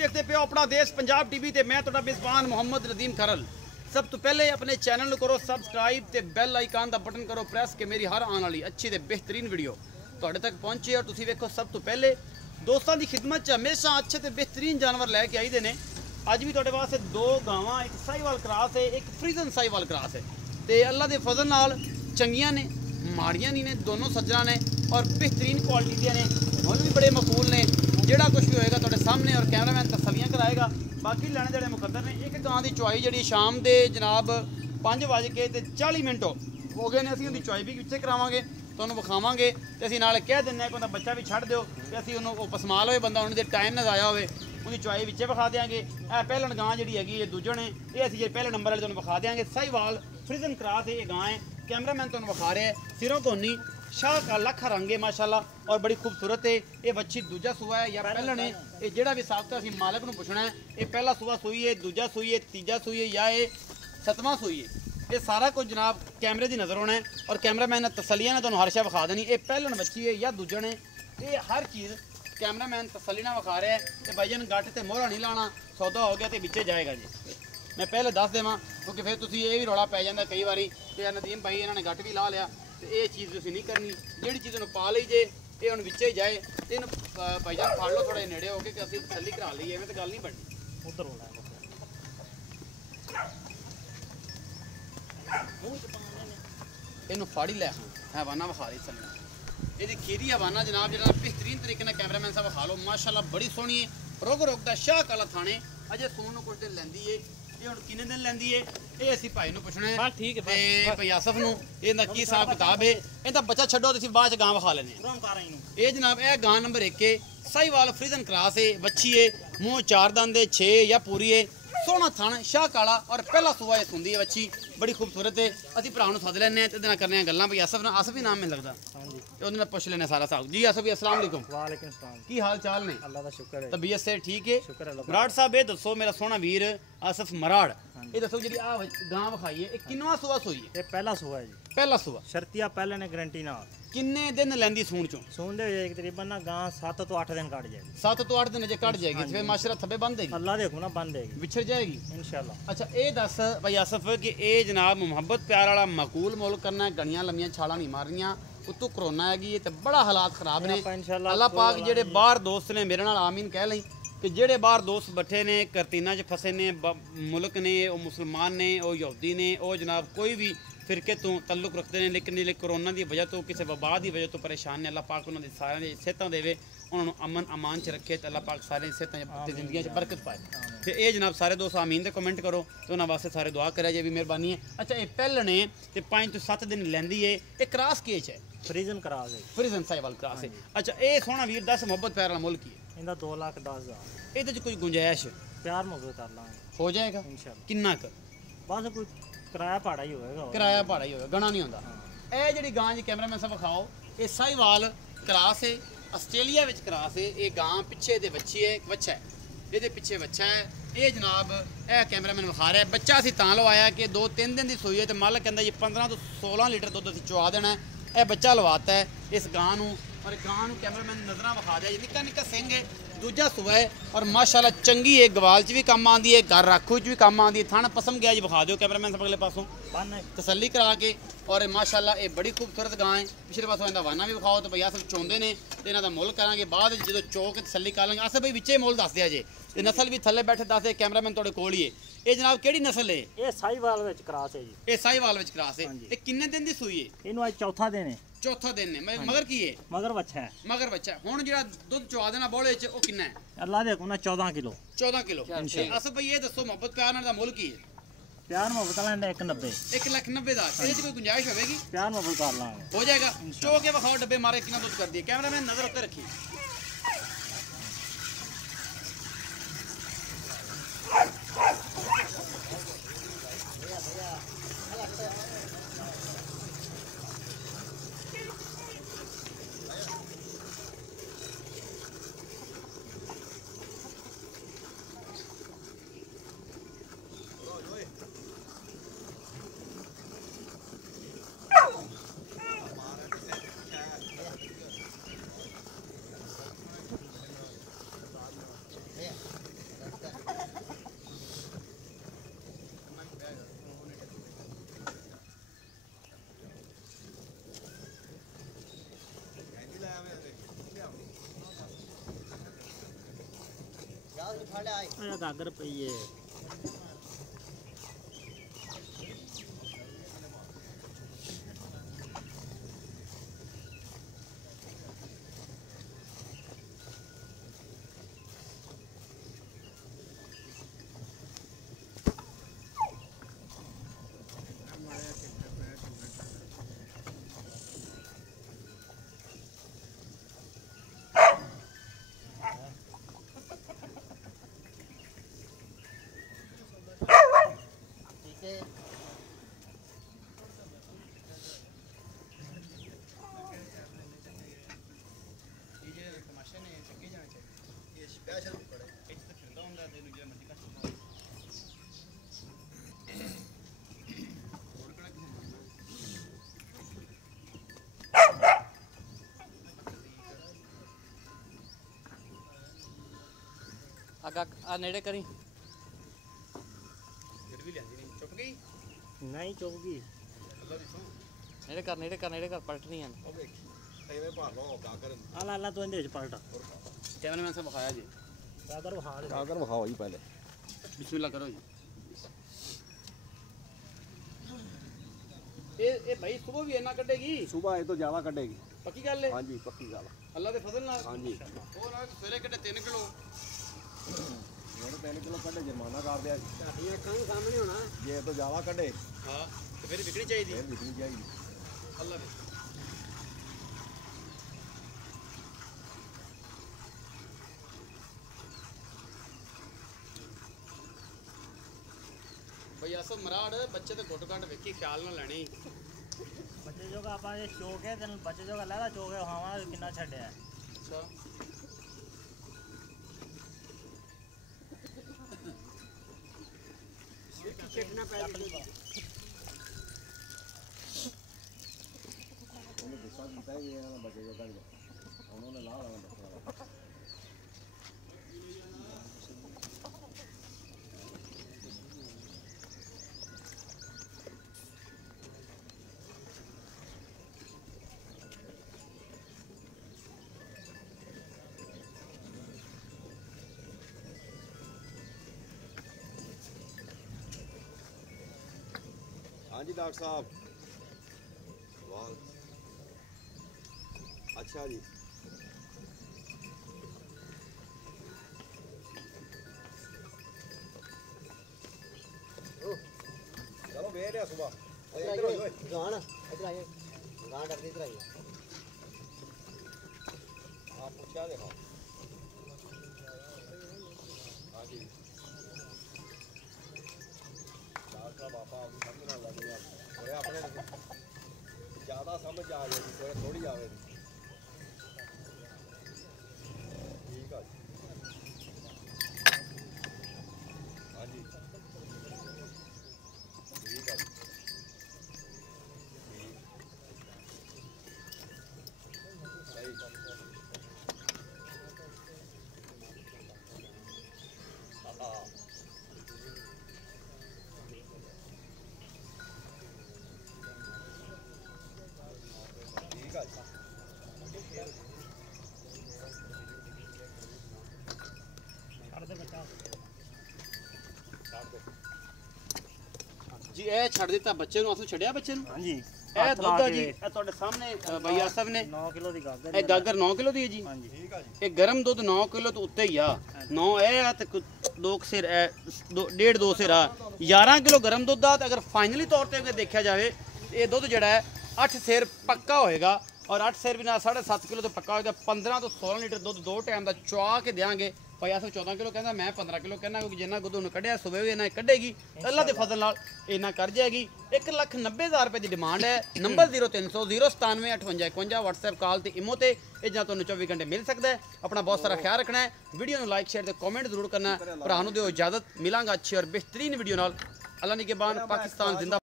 देखते पे हो अपना देश पंजाब टीवी ते मैं तुहाडा मेज़बान मोहम्मद नदीम खरल। सब तो पहले अपने चैनल करो सबसक्राइब ते बैल आइकन का बटन करो प्रेस के मेरी हर आने वाली अच्छी ते बेहतरीन वीडियो तुहाडे तक पहुंचे और तुसीं वेखो। सब तो पहले दोस्तों की खिदमत च हमेशा अच्छे ते बेहतरीन जानवर लैके आईदे ने। अज भी तुहाडे वास्ते दो गावां, एक साहिवाल क्रॉस है, एक फ्रीजन साहिवाल क्रॉस है ते अल्लाह दे फजल नाल चंगियां ने, माड़ियां नहीं ने, दोनों सज्जरा ने और बेहतरीन क्वालिटी दियां ने। मुल भी बड़े मकबूल ने। जेड़ा कुछ भी होएगा तुहाडे सामने और कैमरामैन तसल्लियां कराएगा। बाकी लैने देने मुकद्दर ने। एक गां की चुआई जी शाम के जनाब 5:40 हो गए ने। असीं उहदी चुआई भी पिछे करावांगे, तुहानूं विखावांगे ते असीं नाल कह दिंदे कि उहदा बच्चा भी छड्ड दिओ ते असीं उहनूं पसमाल होए बंदा उहदे टाइम ना जाया होवे उहदी चुआई विचे विखा देंगे। ए पहलन गां जी हैगी ये दूजण है, ये असीं जे पहले नंबर वाले तुहानूं विखा देंगे। साहिवाल फ्रीजन क्रॉस है ये गां है। कैमरामैन तुहानूं विखा रहा है। सिरों कोनी शाह का लख रंग है माशाल्लाह और बड़ी खूबसूरत है। ये बच्ची दूजा सूआ है या पहलन है, ये जेड़ा भी साख्ता असीं मालक नूं पुछना है ये पहला सूआ सूई है, दूजा सूई है, तीजा सूई है या ये सतवां सूई है। ये सारा कुछ जनाब कैमरे की नज़र होना है और कैमरामैन ने तसलियां ने तुहानूं हर शय विखा देनी। ये पहलन बच्ची है या दूजण है, ये हर चीज़ कैमरामैन तसली ना विखा रहा है। तो भाईजान गट ते मोहरा नहीं लाना, सौदा हो गया तो बिचे जाएगा जी। मैं पहले दस देवां क्योंकि फिर तुसीं ये भी रौला पै जांदा कई बारी कि नदीम भाई इन्होंने गट भी ला लिया तो ये चीज़ तुसीं नहीं करनी। जिहड़ी चीज़ उन्होंने पा ली जे ये हुण विचे ही जाए तो इन्हूं भाईजान फड़ लो थोड़े नेड़े हो के कि असीं तसल्ली करा लईए। एवें तो गल नहीं बननी। उधर होना है इनू फाड़ी लै हैवाना विखा रही थले ये खीरी हवाना जनाब जरा बेहतरीन तरीके से कैमरामैन साहब विखा लो। माशाल्लाह बड़ी सोहनी है। रुग रुग का शाह काला थाने अजे सून कुछ दिन लैंदी है। ये हुण किन्ने दिन लैंदी है ये असीं भाई नूं पुछना है। ठीक है ते भाई आसफ नूं इहदा की हिसाब किताब है। इहदा बच्चा छड्डो ते असीं बाद च गां विखा लैने आ। ये जनाब यह गां नंबर 1 है, साहिवाल फ्रीजन क्रॉस है, बच्ची है, मूँह 4 दंद है, 6 या पूरी है, सोहना थान शाह काला और पहला सूआ ये सुंदी है बच्ची बड़ी खूबसूरत है। असीं भरा नूं सद लैने ते करने गल्लां। भाई आसफ ना आसफ भी नाम मिल लगदा ते उहदे नाल पुछ लेने सारा साहब जी। आसफ जी अस्सलाम वालेकुम। वालेकुम सलाम। की हाल चाल ने? अल्लाह दा शुक्र है। तबीयत से ठीक है? शुक्र है। मराड़ साहब ये दसो मेरा सोहना वीर आसफ मराड़ ये दसो जी आ गां विखाई है ये किन्नवां सूआ सूई है? ये पहला सूआ है जी। पहला सूआ शर्तिया पहले ने गारंटी ना। किन्ने दिन लैंदी सूण चों? सून दे तकरीबन ना गां 7 तो 8 दिन काट जाएगी। 7 तो 8 दिन जे कट जाएगी फिर माशाल्लाह थब्बे बंद देगी। अल्लाह देखो ना बंद देगी, विछड़ जाएगी इंशाल्लाह। अच्छा ये दस भाई आसफ कि ये जनाब मुहब्बत प्यार वाला मकूल मुल करना है, गड़ियां लम्मियां छालां नहीं मारनियां, उत्तों करोना हैगी तो बड़ा हालात खराब ने। अल्लाह पाक जेडे बाहर दोस्त ने मेरे नाल आमीन कह लें कि जेडे बाहर दोस्त बैठे ने करतीना च फसे ने, मुल्क ने वो मुसलमान ने वो यहूदी ने वो जनाब कोई भी फिरके तो तल्लुक रखते हैं लेकिन कोरोना की वजह तो किसी वबा की वजह तो परेशान ने। अल्लाह पाक उन्होंने सारे सेहत देवे, उन्होंने अमन अमान च रखे तो अल्लाह पाक सारे सेहत जिंदगी बरकत पाए। तो ये जनाब सारे दोस्त आमीन दे कमेंट करो तो उन्होंने वास्ते सारे दुआ करे जे भी मेहरबानी है। अच्छा ये पहलने तो 5 तो 7 दिन लैंदी है। ये क्रॉस केज है, फ्रीजन क्रॉस है, फ्रीजन साहिवाल क्रॉस है। अच्छा ये सोहना वीर दस मुहब्बत प्यार वाला मुल की है? इनका 2,10,000। ये कोई गुंजाइश प्यार मुहब्बत कर लांगे हो जाएगा इंशाल्लाह। किन्ना कर बस कोई किराया भाड़ा ही होएगा, किराया भाड़ा ही होगा, गणा नहीं होता। ਇਹ ਜਿਹੜੀ ਗਾਂ ਜੀ ਕੈਮਰਾਮੈਨ ਸਾਹਿਬ ਵਿਖਾਓ ਇਹ ਸਾਹੀਵਾਲ ਕਰਾਸ ਹੈ, ਆਸਟ੍ਰੇਲੀਆ ਵਿੱਚ ਕਰਾਸ ਹੈ। ਇਹ ਗਾਂ ਪਿੱਛੇ ਦੇ ਬੱਚੀ ਹੈ, ਬੱਚਾ ਹੈ, ਇਹਦੇ ਪਿੱਛੇ ਬੱਚਾ ਹੈ। ਇਹ ਜਨਾਬ ਇਹ ਕੈਮਰਾਮੈਨ ਵਿਖਾ ਰਿਹਾ ਬੱਚਾ ਅਸੀਂ ਤਾਂ ਲਵਾਇਆ ਕਿ 2-3 ਦਿਨ ਦੀ ਸੂਈ ਹੈ ਤੇ ਮਾਲਕ ਕਹਿੰਦਾ ਜੀ 15 ਤੋਂ 16 ਲੀਟਰ ਦੁੱਧ ਅਸੀਂ ਚੁਆ ਦੇਣਾ। ਇਹ ਬੱਚਾ ਲਵਾਤਾ ਹੈ ਇਸ ਗਾਂ ਨੂੰ और गां नूं कैमरामैन नज़रां विखा दिया जी। निक्का निक्का सिंह है, दूजा सूआ है और माशाल्लाह चंगी है, गवाल च भी काम आती है, घर राखू च भी काम आती है। थण पसम गया जी विखा दो कैमरामैन साहब अगले पासों तसल्ली करा के। और माशाल्लाह ये बड़ी खूबसूरत गां है। पिछले पासों इहदा वाना भी विखाओ तो भई अस चौंदे ने तो इन्हां दा मुल करांगे बाद जो चौक तसल्ली कर लेंगे। अस भाई विचे मुल दस दिया जे ते नस्ल भी थल्ले बैठे दस दे कैमरामैन तुहाडे कोल ही है। ये जनाब केड़ी नस्ल है? ये साहिवाल विच क्रॉस है जी। ये साहिवाल विच क्रॉस है। ये किन्ने दिन दी सूई है? इनू आज चौथा दिन है। चौथा दिन है मगर की है? मगर बच्चा है। मगर बच्चा हुण जिहड़ा दुध चुआ देना बोले च ओ किन्ना है? अल्लाह देखो ना 14 किलो। 14 किलो। अस भाई ये दसो मोहब्बत प्यार नाल दा मुल की है? प्यार मोहब्बत वाला 190। 1,90,000 ਇਹਦੇ ਚ ਕੋਈ ਗੁੰਜਾਇਸ਼ ਹੋਵੇਗੀ? प्यार मोहब्बत कर लांगे, हो जाएगा। चो के विखाओ डब्बे मारे कितना दुध कर दिए। कैमरामैन नजर उत्ते रखी। ਇਹ ਗਾਗਰ ਪਈ ਹੈ ਅੱਗਾ ਆ ਨੇੜੇ ਕਰੀ ਫਿਰ ਵੀ ਲੈਂਦੀ ਨਹੀਂ ਚੁੱਪ ਗਈ ਨਹੀਂ ਚੁੱਪ ਗਈ ਅੱਲਾ ਦੀ ਸੌਂ ਨੇੜੇ ਕਰ ਪਲਟਣੀ ਹਨ ਉਹ ਵੇਖ ਐਵੇਂ ਭਾਰ ਲੋ ਗਾਗਰ ਆ ਲਾ ਤੂੰ ਇਹਦੇ ਵਿੱਚ ਪਲਟ ਕੈਮਰਾਮੈਨ ਸਾਹਿਬ ਵਿਖਾਇਆ ਜੀ ਗਾਗਰ ਵਹਾ ਦੇ ਗਾਗਰ ਵਿਖਾਓ ਜੀ ਪਹਿਲੇ ਬਿਸਮਿਲ੍ਲਾ ਕਰੋ ਜੀ ਇਹ ਭਾਈ ਸਵੇਰ ਵੀ ਇੰਨਾ ਕੱਢੇਗੀ ਸਵੇਰ ਇਹ ਤੋਂ ਜ਼ਿਆਦਾ ਕੱਢੇਗੀ ਪੱਕੀ ਗੱਲ ਹੈ ਹਾਂਜੀ ਪੱਕੀ ਗੱਲ ਅੱਲਾ ਦੇ ਫਜ਼ਲ ਨਾਲ ਹਾਂਜੀ ਉਹ ਨਾਲ ਸਵੇਰੇ ਕੱਢੇ 3 ਕਿਲੋ ਹੋਰ 3 ਕਿਲੋ ਕੱਢੇ ਜੁਰਮਾਨਾ ਕਰ ਦਿਆ ਤੁਹਾਡੀਆਂ ਅੱਖਾਂ ਦੇ ਸਾਹਮਣੇ ਹੋਣਾ ਜੇ ਇਹ ਤੋਂ ਜ਼ਿਆਦਾ ਕੱਢੇ ਹਾਂ ਤੇ ਫਿਰ ਵਿਕਣੀ ਚਾਹੀਦੀ ਫਿਰ ਵਿਕਣੀ ਚਾਹੀਦੀ ਅੱਲਾ ਦੇ ਭਈ ਅਸੋ ਮਰਾੜ ਬੱਚੇ ਤੇ ਗੁੱਟ ਘੱਟ ਵੇਖੀ ਖਿਆਲ ਨਾਲ ਲੈਣੀ ਬੱਚੇ ਜੋਗਾ ਆਪਾਂ ਇਹ ਚੋਕ ਹੈ ਤੈਨੂੰ ਬੱਚੇ ਜੋਗਾ ਲੈਦਾ ਚੋਕ ਹੈ ਹਾਵਾਂ ਕਿੰਨਾ ਛੱਡਿਆ ਅੱਛਾ ਛੱਡਣਾ ਪੈ ਉਹਨੇ ਗੁੱਸਾ ਕੀਤਾ ਹੀ ਇਹਨਾਂ ਦਾ ਬੱਚੇ ਜੋ ਕੱਢ ਉਹਨਾਂ ਨੇ ਲਾ ਲਾਉਣਾ ਬੱਚਾ हाँ जी डॉक्टर साहब वाह अच्छा जी चलो बेर है सुबह इधर आइए गान इधर आइए गान डर इधर आइए आप पूछा देखो हाँ जी डॉक्टर बापा समझना लग गया थोड़े अपने ज़्यादा समझ आ जाएगी थोड़े थोड़ी आवेगी ठीक है हाँ जी ठीक है सही हाँ ठीक है ਛੱਡ ਦੇ ਬੱਚਾ काट दे ਜੀ ਇਹ ਛੱਡ ਦਿੱਤਾ ਬੱਚੇ ਨੂੰ ਅਸਲ ਛੱਡਿਆ ਬੱਚੇ ਨੂੰ ਹਾਂਜੀ ਇਹ ਦੁੱਧ ਆ ਜੀ ਇਹ ਤੁਹਾਡੇ ਸਾਹਮਣੇ ਭਾਈ ਆਸਫ ਨੇ 9 ਕਿਲੋ ਦੀ ਗਾਗਰ ਇਹ ਗਾਗਰ 9 ਕਿਲੋ ਦੀ ਹੈ ਜੀ ਹਾਂਜੀ ठीक है जी ਇਹ ਗਰਮ ਦੁੱਧ 9 ਕਿਲੋ ਤੋਂ ਉੱਤੇ ਹੀ ਆ 9 ਇਹ ਆ ਤੇ 2 ਸਿਰ ਡੇਢ 2 ਸਿਰ ਆ 11 ਕਿਲੋ ਗਰਮ ਦੁੱਧ ਆ ਤੇ ਅਗਰ ਫਾਈਨਲੀ ਤੌਰ ਤੇ ਅਗਰ ਦੇਖਿਆ ਜਾਵੇ ਇਹ ਦੁੱਧ ਜਿਹੜਾ ਹੈ 8 ਸਿਰ ਪੱਕਾ ਹੋਏਗਾ ਔਰ 8 ਸਿਰ ਵੀ ਨਾਲ 7.5 ਕਿਲੋ ਤੋਂ ਪੱਕਾ ਹੋਏਗਾ 15 ਤੋਂ 16 ਲੀਟਰ ਦੁੱਧ ਦੋ ਟਾਈਮ ਦਾ ਚੁਆ ਕੇ ਦੇਾਂਗੇ ਭਾਈ ਆਸਫ 14 ਕਿਲੋ ਕਹਿੰਦਾ ਮੈਂ 15 ਕਿਲੋ ਕਹਿੰਦਾ ਕਿਉਂਕਿ ਜਿੰਨਾ ਦੁੱਧ ਉਹਨੂੰ ਕੱਢਿਆ ਸਵੇਰ ਵੀ ਇਹਨਾਂ ਕੱਢੇਗੀ ਅੱਲਾ ਦੇ ਫਜ਼ਲ ਨਾਲ ਇਹਨਾਂ ਕਰ ਜਾਏਗੀ 1,90,000 ਰੁਪਏ ਦੀ ਡਿਮਾਂਡ ਹੈ ਨੰਬਰ 0300 097 5851 WhatsApp ਕਾਲ ਤੇ ਇਮੋ ਤੇ ਇਹ ਜਾਂ ਤੁਹਾਨੂੰ 24 ਘੰਟੇ ਮਿਲ ਸਕਦਾ ਹੈ ਆਪਣਾ ਬਹੁਤ ਸਾਰਾ ਖਿਆਲ ਰੱਖਣਾ ਹੈ ਵੀਡੀਓ ਨੂੰ ਲਾਈਕ ਸ਼ੇਅਰ ਤੇ ਕਮੈਂਟ ਜ਼ਰੂਰ ਕਰਨਾ ਹੈ ਭਰਾ ਨੂੰ ਦਿਓ ਇਜਾਜ਼ਤ ਮਿਲਾਂਗਾ ਅੱਛੀ ਔਰ ਬਿਹਤਰੀਨ ਵੀਡੀਓ ਨਾਲ ਅੱਲਾ ਨਿਗਹਿਬਾਨ ਪਾਕਿਸਤਾਨ ਜ਼ਿੰਦਾ